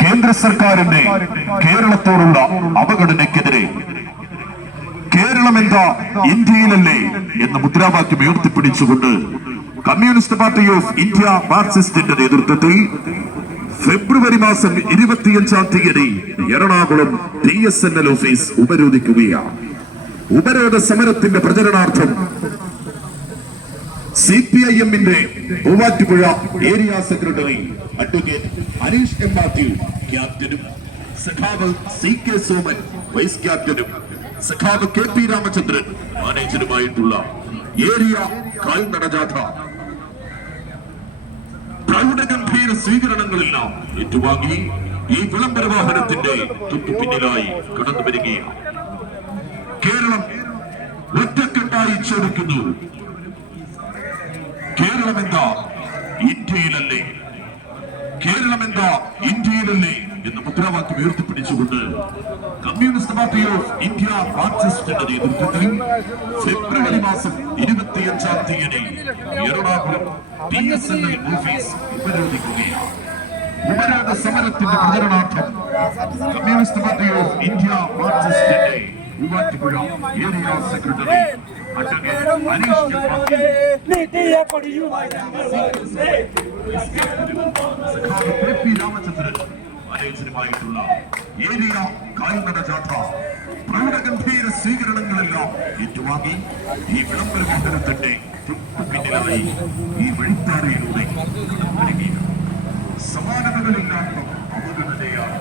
കേന്ദ്ര സർക്കാരിന്റെ കേരളത്തോടുള്ള അവഗണനയ്ക്കെതിരെ കേരളം എന്താ ഇന്ത്യയിലല്ലേ എന്ന മുദ്രാവാക്യം ഉയർത്തിപ്പിടിച്ചുകൊണ്ട് കമ്മ്യൂണിസ്റ്റ് പാർട്ടി ഓഫ് ഇന്ത്യ മാർക്സിസ്റ്റിന്റെ നേതൃത്വത്തിൽ ഫെബ്രുവരി മാസം ഇരുപത്തിയഞ്ചാം തീയതി Ernakulam T S N L office ഉപരോധിക്കുകയാണ്. ഉപരോധ സമരത്തിന്റെ പ്രചരണാർത്ഥം സി പി ഐ എമ്മിന്റെ Muvattupuzha area secretary advocate Aneesh M Mathew ക്യാപ്റ്റനും സഖാവ് സി കെ സോമൻ വൈസ് ക്യാപ്റ്റനും സഖാവ് കെ പി രാമചന്ദ്രൻ മാനേജറുമായിട്ടുള്ള ഏരിയ കാൽനട ജാഥ പ്രൗഢഗംഭീര സ്വീകരണങ്ങളെല്ലാം ഏറ്റുവാങ്ങി ഈ വിളംബര വാഹനത്തിന്റെ തൊട്ടു പിന്നിലായി കടന്നു വരികയാണ്. കേരളം ഒറ്റക്കെട്ടായി ചോദിക്കുന്നു. കേരളം ഇന്ത്യയിലല്ലേ. കേരളം ഇന്ത്യയിലല്ലേ എന്ന മുദ്രാവാക്യം ഉയർത്തിപ്പിടിച്ചുകൊണ്ട് കമ്മ്യൂണിസ്റ്റ് പാർട്ടി ഓഫ് ഇന്ത്യ മാർക്സിസ്റ്റിന്റെ നേതൃത്വത്തിൽ ഫെബ്രുവരി മാസം ഇരുപത്തിയഞ്ചാം തീയതി Ernakulam T S N L office ഉപരോധിക്കുകയാണ്. ഉപരോധ സമരത്തിന്റെ പ്രചരണാർത്ഥം communist party of India മാർക്സിസ്റ്റിന്റെ Muvattupuzha area secretary advocate Aneesh K P Ramachandran മാനേജരുമായിട്ടുള്ള area കാൽനട ജാഥ. പ്രൗഢഗംഭീര സ്വീകരണങ്ങളെല്ലാം ഏറ്റുവാങ്ങി ഈ വിളംബര വാഹനത്തിന്റെ പിന്നിലായി ഈ വഴിത്താരയിലൂടെ സമാനതകളില്ലാത്ത അവഗണനയാണ്